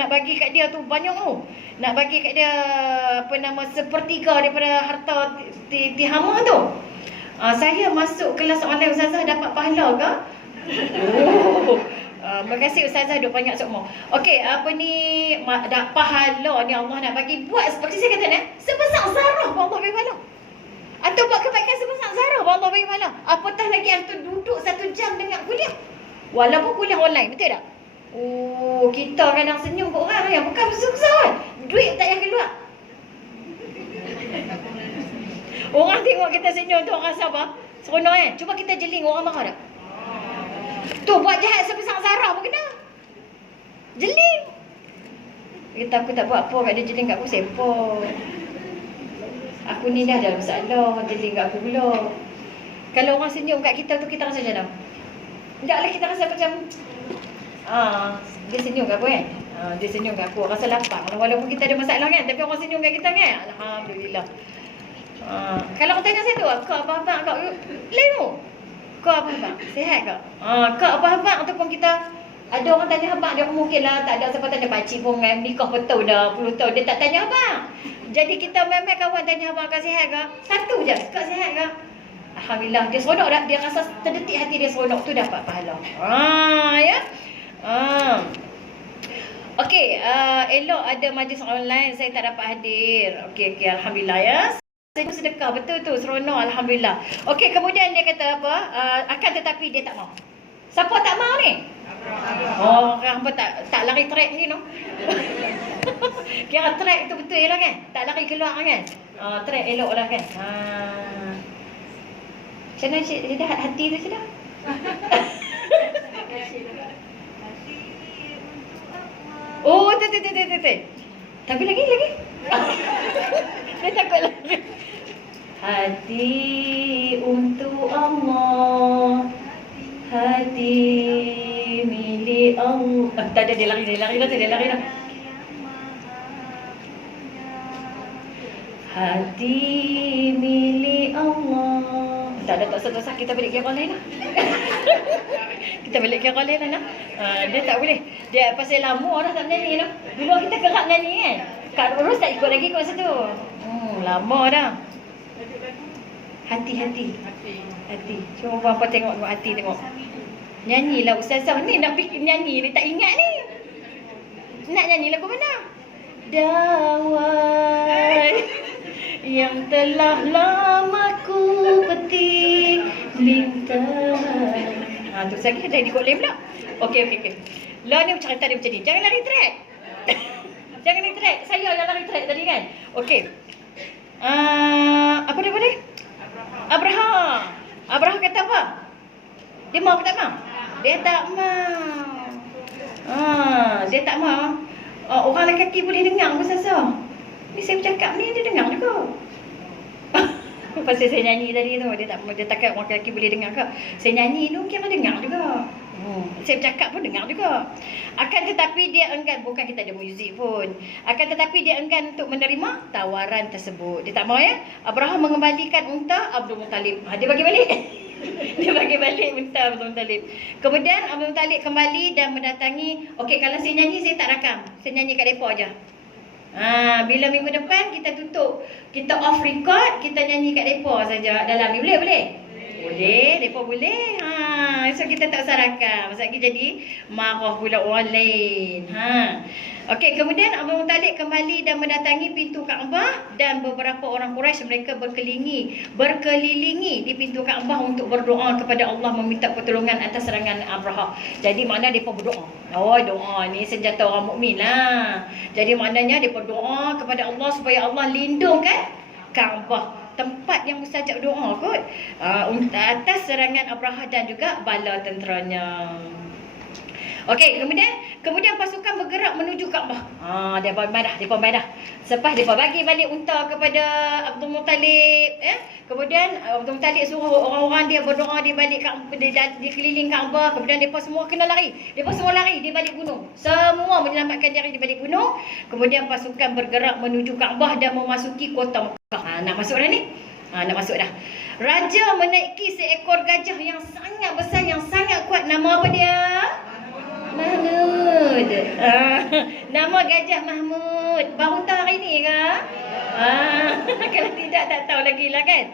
bagi kat dia tu banyak tu. Nak bagi kat dia sepertiga daripada harta Tihamah tu. Saya masuk kelas online ustazah dapat pahala ke? Terima kasih ustazah duk banyak sokmo. Okey, dah pahala ni Allah nak bagi buat seperti saya kata ni, sebesar zarah pun Allah bagi pahala. Atau buat kebaikan sebesar Zara, Allah bagi pahala. Apatah lagi antum duduk 1 jam dengar kuliah. Walaupun kuliah online, betul tak? Oh, kita kadang senyum ke orang yang bukan besar-besar kan. Duit tak payah keluar. Orang tengok kita senyum tu orang rasa apa? Seronok kan? Cuba kita jeling orang marah tak? Tu buat jahat sebesar Zara pun kena. Jeling. Kita aku tak buat apa kat dia, jeling kat aku sepah. Aku ni dah ada masalah, jeling kat aku pula. Kalau orang senyum kat kita tu, kita rasa macam mana? Taklah kita rasa macam dia senyum kat aku kan? Dia senyum kat aku, rasa lapang. Walaupun kita ada masalah kan, tapi orang senyum kat kita kan? Alhamdulillah. Kalau aku tanya saya tu, kau apa-apa kau lain. Kau apa-apa? Sihat kau? Kau apa-apa ataupun kita ada orang tanya abang, dia mungkin lah tak ada siapa tanya pakcik pun kan nikah betul dah 10 tahun dia tak tanya abang. Jadi kita memang kawan tanya abang kau sihat ke? Satu je, kau sihat ke? Alhamdulillah, dia seronok dah, dia rasa terdetik hati dia seronok tu dapat pahala. Ya. Okey, elok ada majlis online, saya tak dapat hadir. Okey, alhamdulillah ya. Saya sedekah betul tu, seronok alhamdulillah. Okey, kemudian dia kata apa? Akan tetapi dia tak mau. Siapa tak mau ni? Oh, kenapa tak lari track ni no? Kira track tu betul lah kan? Tak lari keluar kan? Track elok lah kan? Macam mana cik? Dia dah hati tu sudah? Oh, tu. Tapi lagi. Saya takut lagi. Hati untuk Allah, hati milik Allah. Tak ada, dia lari dah. Hati milik Allah. Tak ada, tak usah, kita balik kira lain lah. Kita balik kira lain lah. Dia tak boleh. Dia pasal lama dah tak menyanyi lah. Dulu kita kerap nyanyi kan. Kak Urus tak ikut lagi kat masa tu. Lama dah. Hati. Cuba apa tengok hati tengok. Nyanyilah ustazah ni nak nyanyi ni tak ingat ni. Nak nyanyi lagu mana? Dawai yang telah lama ku petik bintang. Tu sakit dah ikut lain pula. Okey. Lah ni cerita dia macam ni. Jangan lari track. Jangan lari track. Saya yang lari track tadi kan. Okey. Apa dia boleh? Abraham kata apa? Dia mau ke tak mau? Dia tak mau. Dia tak mau. Orang lelaki boleh dengar apa sasa? Ni saya bercakap ni dia dengar juga. Pasal saya nyanyi tadi tu, dia takkan orang lelaki boleh dengar ke? Saya nyanyi tu kira dengar juga. Saya bercakap pun dengar juga. Akan tetapi dia enggan, bukan kita ada muzik pun. Akan tetapi dia enggan untuk menerima tawaran tersebut. Dia tak mau ya. Abraham mengembalikan unta Abdul Muttalib. Dia bagi balik. Dia bagi balik unta Abdul Muttalib. Kemudian Abdul Muttalib kembali dan mendatangi. Okey, kalau saya nyanyi saya tak rakam. Saya nyanyi kat depa aja. Bila minggu depan kita tutup, kita off record, kita nyanyi kat depa saja dalam ni. Boleh? Boleh, depa boleh. So kita tak usah rakam. Sebab jadi marah pula orang lain. Okey, kemudian Abdul Muttalib kembali dan mendatangi pintu Kaabah dan beberapa orang Quraisy mereka berkelilingi di pintu Kaabah untuk berdoa kepada Allah meminta pertolongan atas serangan Abraha. Jadi makna depa berdoa. Doa ni senjata orang mukmin lah. Jadi maknanya depa doa kepada Allah supaya Allah lindungkan Kaabah, tempat yang mustajab doa kot, atas serangan Abraha dan juga bala tenteranya. Okey, kemudian pasukan bergerak menuju Kaabah. Depa mai dah. Lepas depa bagi balik unta kepada Abdul Muttalib, Kemudian Abdul Muttalib suruh orang-orang dia berdoa di balik di keliling Kaabah. Kemudian depa semua kena lari. Depa semua lari di balik gunung. Semua menyelamatkan diri di balik gunung. Kemudian pasukan bergerak menuju Kaabah dan memasuki kota Mekah. Nak masuk dah ni? Nak masuk dah. Raja menaiki seekor gajah yang sangat besar, yang sangat kuat. Nama apa dia? Mahmud. Nama gajah Mahmud. Baru tahu hari ni ke? Kalau tidak tak tahu lagi lah kan.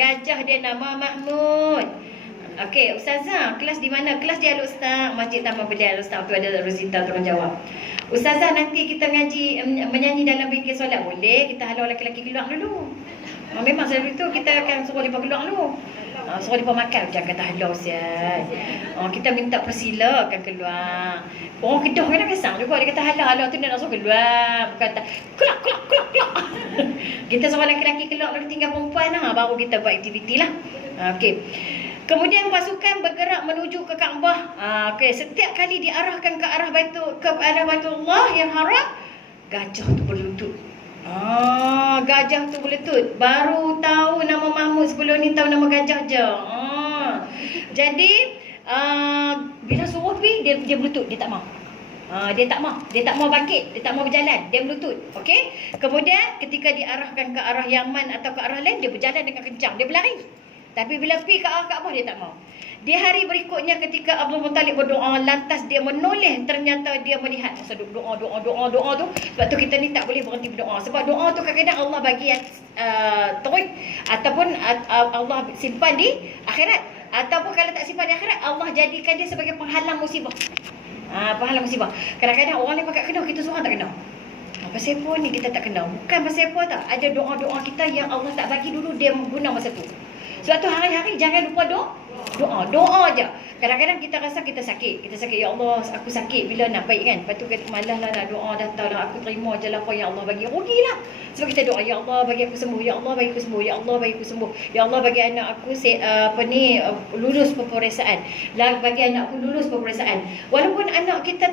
Gajah dia nama Mahmud. Okey, Ustazah, kelas di mana? Kelas di Al-Ustaz, Masjid Taman Belial Al-Ustaz. Tu ada Rosita tolong jawab. Ustazah, nanti kita menyanyi dalam bingkai solat boleh? Kita halau lelaki-lelaki keluar dulu. Memang selalu itu kita akan suruh mereka keluar dulu. Suruh mereka makan. Jangan kata halau sial. Kita minta persila akan keluar. Orang Kedah kena kesang juga. Dia kata halau tu dia nak suruh keluar. Bukan kata kelak. Kita suruh lelaki-lelaki keluar lalu tinggal perempuan lah. Baru kita buat aktiviti lah. Okey. Kemudian pasukan bergerak menuju ke Kaabah. Setiap kali diarahkan ke arah Baitullah yang haram, gajah tu berlutut. Gajah tu berlutut. Baru tahu nama Mahmud, sebelum ni tahu nama gajah je. Jadi bila suruh pergi dia berlutut, dia tak mau. Dia tak mau bangkit, dia tak mau berjalan, dia berlutut. Okey. Kemudian ketika diarahkan ke arah Yaman atau ke arah lain, dia berjalan dengan kencang, dia berlari. Tapi bila pergi ke arah Kaabah, dia tak mau. Di hari berikutnya ketika Abdul Muttalib berdoa, lantas dia menoleh, ternyata dia melihat masa doa tu. Sebab tu kita ni tak boleh berhenti berdoa. Sebab doa tu kadang-kadang Allah bagi terus, ataupun Allah simpan di akhirat. Ataupun kalau tak simpan di akhirat, Allah jadikan dia sebagai penghalang musibah. Penghalang musibah. Kadang-kadang orang ni pakat kena, kita seorang tak kena. Pasal apa ni kita tak kena? Bukan pasal apa tak. Ada doa-doa kita yang Allah tak bagi dulu, dia guna masa tu. Sebab tu hari-hari jangan lupa doa je. Kadang-kadang kita rasa kita sakit. Ya Allah, aku sakit, bila nak baik kan? Lepas tu kita malas lah nak doa, dah tahu lah aku terima je lah apa yang Allah bagi. Rugilah. Sebab kita doa, ya Allah bagi aku sembuh, ya Allah bagi aku sembuh, ya Allah bagi aku sembuh, ya Allah bagi anak aku lulus peperiksaan, bagi anak aku lulus peperiksaan. Walaupun anak kita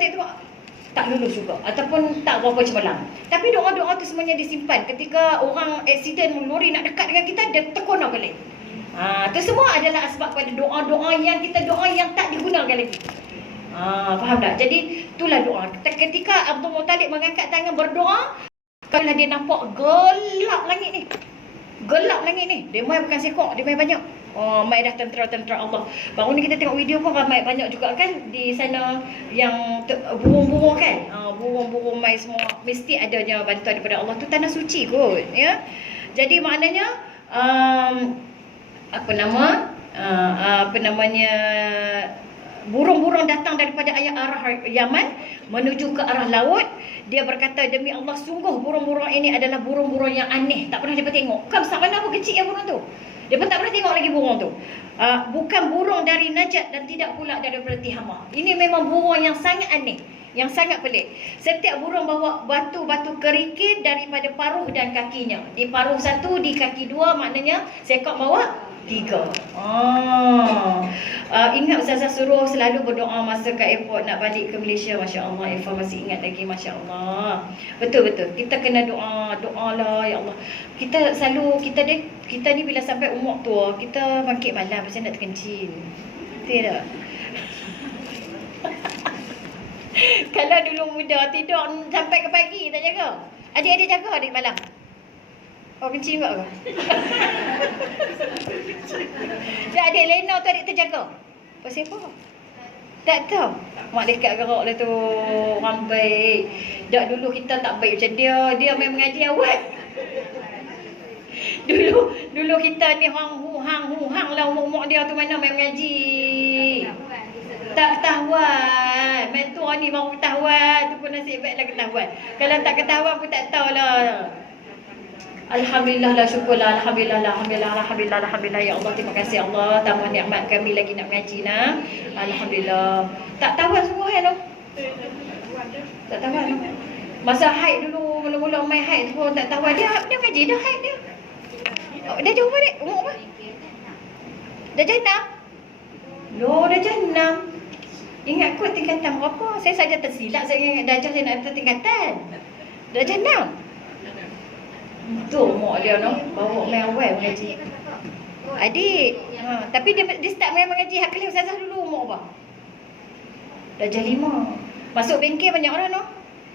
tak lulus juga ataupun tak berapa cemerlang, tapi doa-doa tu semuanya disimpan. Ketika orang aksiden lori nak dekat dengan kita, dia terkona balik. Itu semua adalah asbab pada doa-doa yang kita doa yang tak digunakan lagi. Faham tak? Jadi itulah doa. Ketika Abdul Muttalib mengangkat tangan berdoa, kalau dia nampak gelap langit ni. Dia main bukan sekok, dia main banyak. Mai dah tentera-tentera Allah. Baru ni kita tengok video pun ramai banyak juga kan di sana yang burung-burung kan. Burung-burung mai semua mesti adanya bantuan daripada Allah. Tu tanah suci kot, ya. Jadi maknanya burung-burung datang daripada arah Yaman menuju ke arah laut. Dia berkata, demi Allah, sungguh burung-burung ini adalah burung-burung yang aneh, tak pernah dia tengok. Bukan besar mana pun, kecil yang burung tu. Dia pun tak pernah tengok lagi burung tu. Bukan burung dari Najat dan tidak pula daripada Tihama. Ini memang burung yang sangat aneh, yang sangat pelik. Setiap burung bawa batu-batu kerikil daripada paruh dan kakinya. Di paruh satu, di kaki dua, maknanya sekok bawa 3. Ingat Ustazah suruh selalu berdoa masa kat airport nak balik ke Malaysia. Masya Allah, Eva masih ingat lagi. Masya Allah. Betul-betul. Kita kena doa lah, ya Allah. Kita selalu, kita ni bila sampai umur tua, kita bangkit malam macam nak terkencing. Betul tak? Kalau dulu muda tidur sampai ke pagi tak jaga. Adik-adik jaga adik malam. Kencing juga ke? Dia adik Lena tu adik terjaga. Pasal apa? Tak tahu. Mak dekat gerak lah tu. Orang baik. Tak, dulu kita tak baik macam dia. Dia main mengaji awal. Dulu kita ni hang lah umur dia tu mana main mengaji. Tak ketahuan. Main tu ni baru ketahuan. Tu pun nasib baiklah ketahuan. Kalau tak ketahuan pun tak tahulah. Alhamdulillah lah, syukurlah, alhamdulillah ya Allah, terima kasih Allah, tambah nikmat kami lagi nak mengaji nah. Alhamdulillah. Tak tahuan semua kan? Tak tahuan. Masa haid dulu, mula-mula main haid tu tak tahuan. Dia mengaji dah haid dia. Dah jauh balik, umur apa? Dah jenam? Dah jenam. Ingat kot tingkatan berapa? Saya saja tersilap, saya ingat darjah saya nak tingkatan. Dah jenam. Tu mak dia bawa main awal mengaji. Adik. Tapi dia start main mengaji hak kelas Ustazah dulu umur apa? Darjah 5. Masuk bengkel banyak orang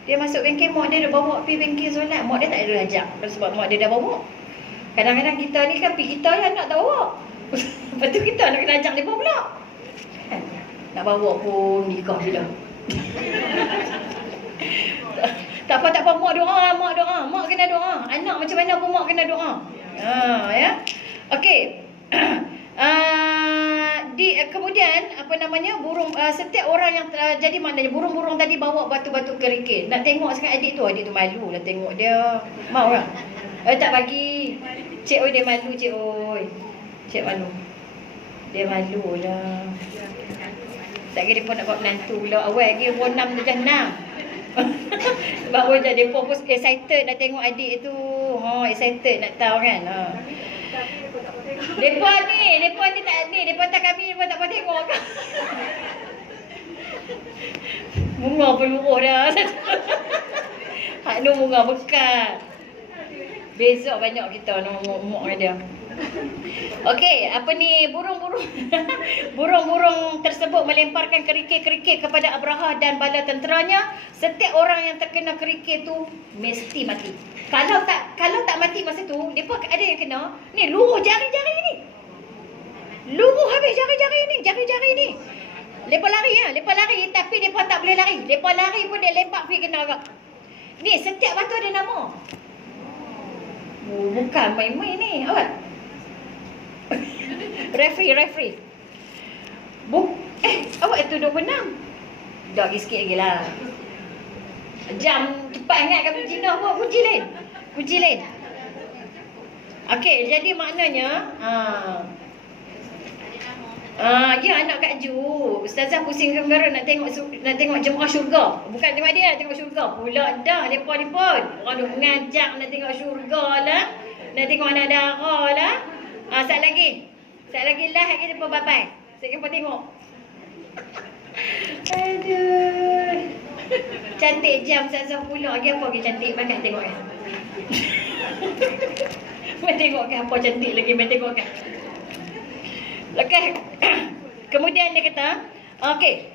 Dia masuk bengkel, mak dia dah bawa pergi bengkel solat. Mak dia tak ada ajak sebab mak dia dah bawa. Kadang-kadang kita ni kan pergi kita yang nak tak bawa. Lepas tu kita nak kena ajak dia pula. Nak bawa pun nikah bila. Tak apa, mak doa. Mak kena doa. Anak macam mana pun mak kena doa. Ya. Okey. Kemudian burung setiap orang yang jadi maknanya burung-burung tadi bawa batu-batu kerikil. Nak tengok sangat adik tu malu lah tengok dia. Mau lah. Tak bagi. Cik oi dia malu cik oi. Cik malu. Dia malu lah. Tak kira dia pun nak buat menantu pula. Awal lagi umur 6 dah 6. Sebab pun dia pun excited nak tengok adik tu. Excited nak tahu kan. Depa ni tak ni, depa tak kami, depa tak apa tengok. Bunga peluruh dah. Hak ni bunga bekat. Beza banyak kita nak dengan dia. Okey, apa ni burung-burung burung-burung tersebut melemparkan kerikil-kerikil kepada Abraha dan bala tenteranya. Setiap orang yang terkena kerikil tu mesti mati. Kalau tak mati masa tu, depa ada yang kena. Ni luruh jari-jari ni. Luruh habis jari-jari ni. Depa lari tapi depa tak boleh lari. Depa lari pun dia lempak pergi kena agak. Ni setiap batu ada nama. Bukan main-main ni. Awak referee. Awak itu 26. Dah lagi sikit lagi lah. Jam cepat ingat kan Cina pun kunci lain. Okey, jadi maknanya ya anak Kak Ju. Ustazah pusing kegara nak tengok jemaah syurga. Bukan tengok dia, nak tengok syurga. Pula dah depa ni pun. Orang duk mengajak nak tengok syurga lah. Nak tengok anak darah lah. Sat lagi lah lagi depa babai. Saya depa tengok. Aduh. Cantik jam Ustazah pula. Lagi apa lagi cantik makan tengok kan. Mai tengok kan apa cantik lagi mai tengok kan. Okey. Kemudian dia kata, okey.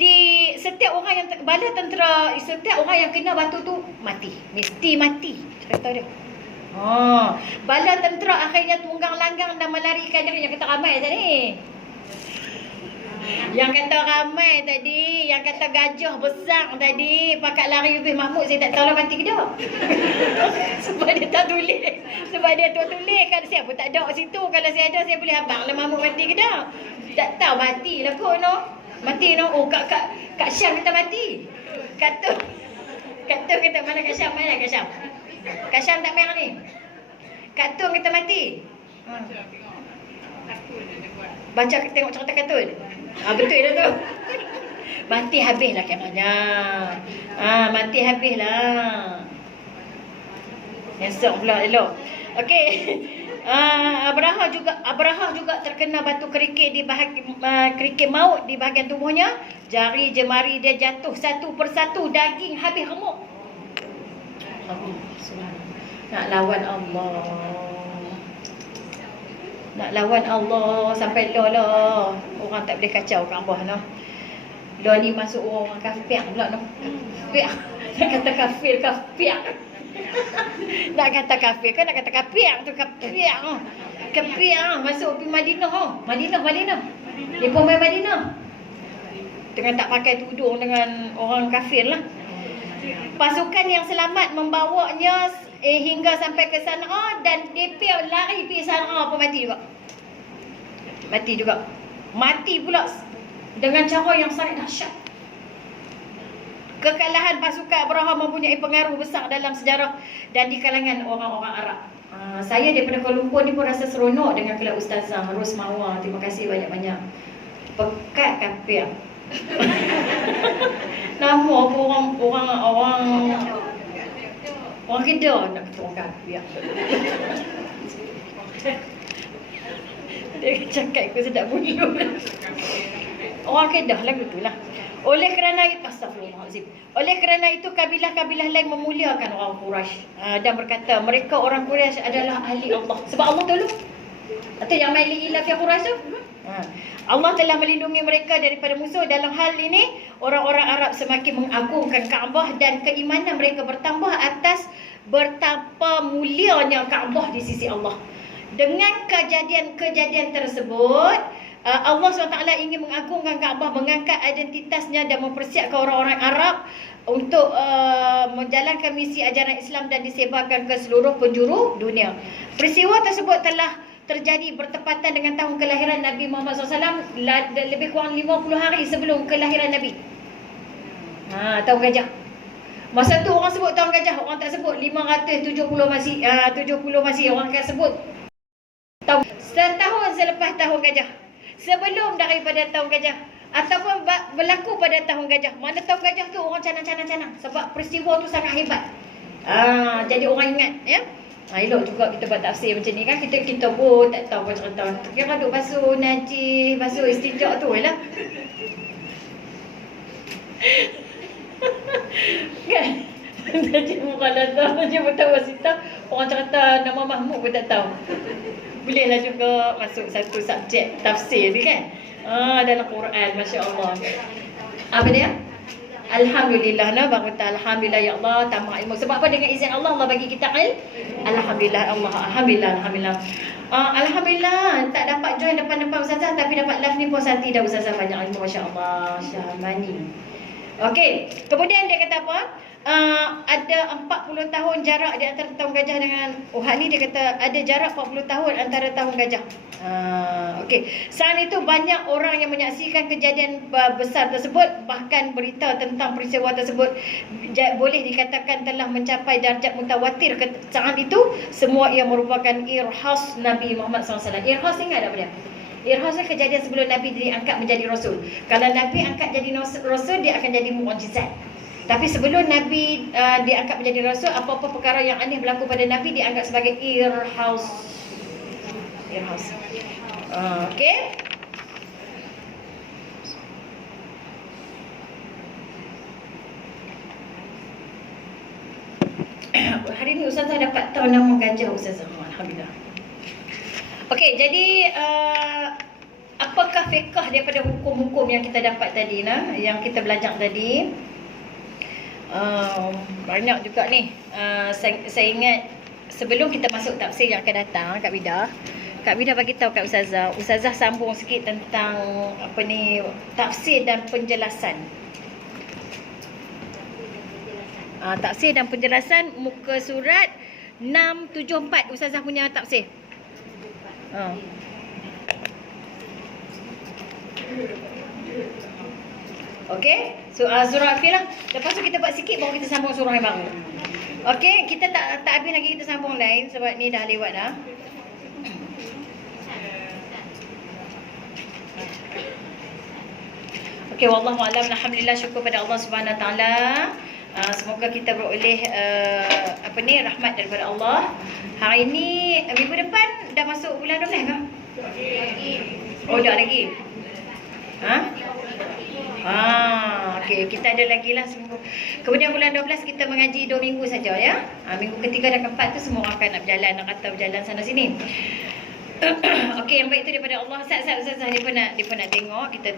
Di setiap orang yang bala tentera, setiap orang yang kena batu tu mati. Mesti mati. Kata dia. Bala tentera akhirnya tunggang langgang dan melarikan diri. Yang kata ramai tadi. Yang kata ramai tadi, yang kata gajah besar tadi, pakat lari lebih Mahmud, saya tak tahu lah mati ke tak. Sebab dia tak tulis. Sebab dia tak tulis kan saya pun tak ada kat situ. Kalau saya ada saya boleh abang lah Mahmud mati ke tak. Tak tahu mati lah kot no. Mati no. Oh Kak Syam kita mati. Kata kita mana Kak Syam, mana Kak Syam? Kak Syam tak main ni. Kak Tun kita mati. Baca tengok cerita kartun. Betul dah tu. Mati habislah kamera. Mati habislah. Esok pula elok. Okey. Abraha juga terkena batu kerikil di kerikil maut di bahagian tubuhnya. Jari jemari dia jatuh satu persatu, daging habis remuk. Nak lawan Allah sampai lah. Orang tak boleh kacau Kaabah noh. Lo ni masuk orang kafir pula noh. Kafir. Nak kata kafir. Nak kata kafir kan nak kata kafir tu kafir. Kafir masuk pergi Madinah. Madinah. Dia pun main Madinah. Dengan tak pakai tudung dengan orang kafir lah. Pasukan yang selamat membawanya hingga sampai ke Sana'a dan dia lari pergi Sana'a pun mati juga. Mati pula dengan cara yang sangat dahsyat. Kekalahan pasukan Abraha mempunyai pengaruh besar dalam sejarah dan di kalangan orang-orang Arab. Saya daripada Kuala Lumpur ni pun rasa seronok dengan kelas Ustazah Rosmawa. Terima kasih banyak-banyak. Pekat kafir. Nama apa orang Kedah nak kata orang kafir. Dia cakap aku sedap bulu. Orang Kedah lah gitulah. Oleh kerana itu, astagfirullahalazim. Oleh kerana itu kabilah-kabilah lain memuliakan orang Quraisy dan berkata mereka orang Quraisy adalah ahli Allah. Sebab Allah tolong. Atau yang maili ila fi Quraisy tu. Allah telah melindungi mereka daripada musuh. Dalam hal ini orang-orang Arab semakin mengagungkan Kaabah dan keimanan mereka bertambah atas betapa mulianya Kaabah di sisi Allah. Dengan kejadian tersebut, Allah SWT ingin mengagungkan Kaabah, mengangkat identitasnya dan mempersiapkan orang-orang Arab untuk menjalankan misi ajaran Islam dan disebarkan ke seluruh penjuru dunia. Peristiwa tersebut telah terjadi bertepatan dengan tahun kelahiran Nabi Muhammad SAW, lebih kurang 50 hari sebelum kelahiran Nabi. Tahun gajah. Masa tu orang sebut tahun gajah, orang tak sebut 570 masih 70 masih orang akan sebut tahun setahun selepas tahun gajah. Sebelum daripada tahun gajah ataupun berlaku pada tahun gajah. Mana tahun gajah tu orang canang-canang sebab peristiwa tu sangat hebat. Jadi orang ingat ya. Elok juga kita buat tafsir macam ni kan. Kita pun tak tahu macam tahun. Kira duk basuh najis, basuh istinja tu lah. Kan? Jadi bukanlah tahu je betul wasita. Orang cerita nama Mahmud pun tak tahu. Bolehlah juga masuk satu subjek tafsir ni kan. Dalam Quran, Masya Allah. Apa dia? Alhamdulillah nah baru alhamdulillah ya Allah tambah ilmu. Sebab apa? Dengan izin Allah Allah bagi kita alhamdulillah Allah alhamdulillah. Alhamdulillah tak dapat join depan-depan ustazah tapi dapat live ni puas hati dah ustazah banyak ilmu masya-Allah Syahmani. Okey, kemudian dia kata apa? Ada 40 tahun jarak di antara tahun gajah dengan ni dia kata ada jarak 40 tahun antara tahun gajah. Okey, saat itu banyak orang yang menyaksikan kejadian besar tersebut, bahkan berita tentang peristiwa tersebut boleh dikatakan telah mencapai darjat mutawatir. Saat itu semua ia merupakan irhas Nabi Muhammad SAW. Irhas ingat apa dia? Irhas ni kejadian sebelum Nabi diangkat menjadi Rasul. Kalau Nabi angkat jadi Rasul, dia akan jadi mukjizat. Tapi sebelum Nabi diangkat menjadi Rasul, apa-apa perkara yang aneh berlaku pada Nabi dianggap sebagai irhas. Irhas. Okey. Hari ni Ustazah dapat tahu nama gajah Ustazah. Alhamdulillah. Okey, jadi apakah fiqh daripada hukum-hukum yang kita dapat tadi yang kita belajar tadi? Banyak juga ni. Saya ingat sebelum kita masuk tafsir yang akan datang Kak Bida bagi tahu kat Ustazah sambung sikit tentang tafsir dan penjelasan. Tafsir dan penjelasan muka surat 674 Ustazah punya tafsir. Okey, surah Al-Fil lah. Lepas tu kita buat sikit baru kita sambung surah yang baru. Okey, kita tak habis lagi kita sambung lain sebab ni dah lewat dah. Okey, wallahu a'lam. Alhamdulillah, syukur pada Allah Subhanahu Wa Taala. Semoga kita beroleh rahmat daripada Allah. Hari ni minggu depan dah masuk bulan 12 ke? Oh, dah lagi. Okey, kita ada lagi lah seminggu. Kemudian bulan 12 kita mengaji 2 minggu saja ya. Minggu ketiga dan keempat tu semua orang akan nak berjalan, nak kata berjalan sana sini. Okey, yang baik itu daripada Allah. Ustazah dia pun nak tengok kita